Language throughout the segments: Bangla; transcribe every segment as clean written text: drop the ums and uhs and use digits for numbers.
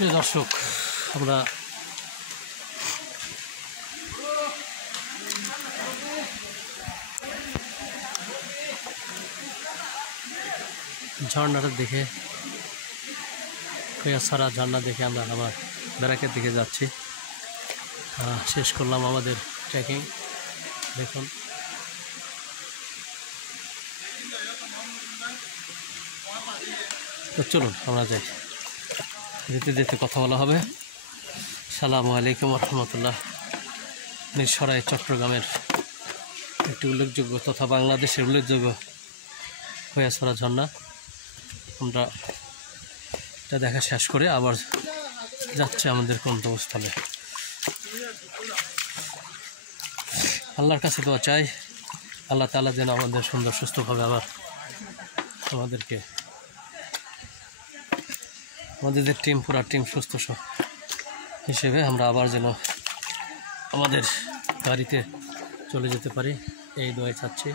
প্রিয় দর্শক, আমরা ঝর্ণাটা দেখে, খৈয়াছড়া ঝর্ণা দেখে আমরা আবার ব্যারাকের দিকে যাচ্ছি। শেষ করলাম আমাদের ট্রেকিং। দেখুন, তো চলুন আমরা যাই, যেতে যেতে কথা বলা হবে। আসসালামু আলাইকুম রহমতুল্লাহ। মিরসরাই চট্টগ্রামের একটি উল্লেখযোগ্য তথা বাংলাদেশের উল্লেখযোগ্য খৈয়াছড়া ঝর্ণা। আমরা এটা দেখা শেষ করে আবার যাচ্ছে আমাদের গন্তব্যস্থলে। আল্লাহর কাছে দোয়া চাই, আল্লাহ তাআলা যেন আমাদের সুন্দর সুস্থভাবে আবার আমাদের যে টিম, পুরা টিম সুস্থ হিসেবে আমরা আবার যেন আমাদের গাড়িতে চলে যেতে পারি, এই দোয়াই চাচ্ছি।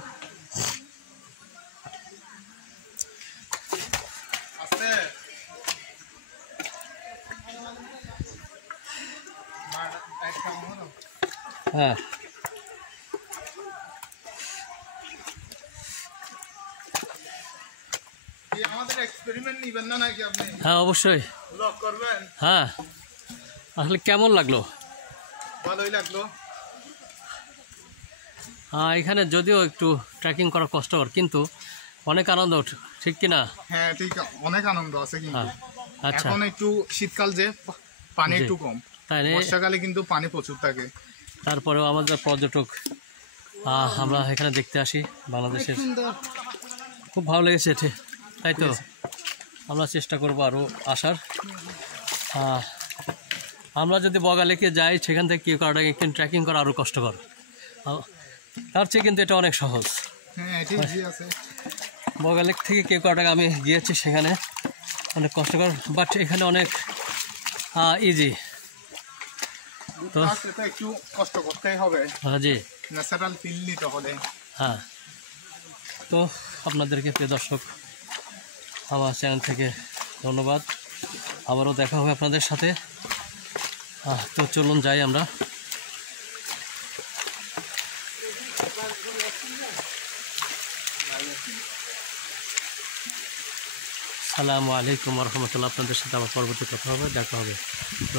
হ্যাঁ, হ্যাঁ অবশ্যই। হ্যাঁ, আসলে কেমন লাগলো? ভালোই লাগলো। এখানে যদিও একটু ট্রেকিং করা কষ্টকর, কিন্তু অনেক আনন্দ, ঠিক কিনা? হ্যাঁ ঠিক, অনেক আনন্দ আছে। কিন্তু আচ্ছা, এখন একটু শীতকাল, যে পানি একটু কম, তাই বর্ষাকালে কিন্তু পানি প্রচুর থাকে। তারপরেও আমাদের পর্যটক আমরা এখানে দেখতে আসি বাংলাদেশের, খুব ভালো লেগেছে, তাই তো আমরা চেষ্টা করবো আরও আসার। আমরা যদি বগা লেকে যাই, সেখান থেকে কী করাটা কিন্তু ট্রেকিং করা আরও কষ্টকর, তার চেয়ে কিন্তু এটা অনেক সহজ। হ্যাঁ ঠিক আছে। বগা লেক থেকে কেউ করাটাকে আমি গিয়েছি, সেখানে অনেক কষ্টকর, বাট এখানে অনেক ইজি। তো একটু কষ্ট করতেই হবে। হ্যাঁ জি, ন্যাচারাল ফিল নিতে হবে। হ্যাঁ, তো আপনাদেরকে প্রিয় দর্শক আমার চ্যানেল থেকে ধন্যবাদ। আবারও দেখা হবে আপনাদের সাথে। তো চলুন যাই আমরা। আসসালামু আলাইকুম রহমতুল্লাহ। আপনাদের সাথে আবার পরবর্তী কথা হবে, দেখা হবে।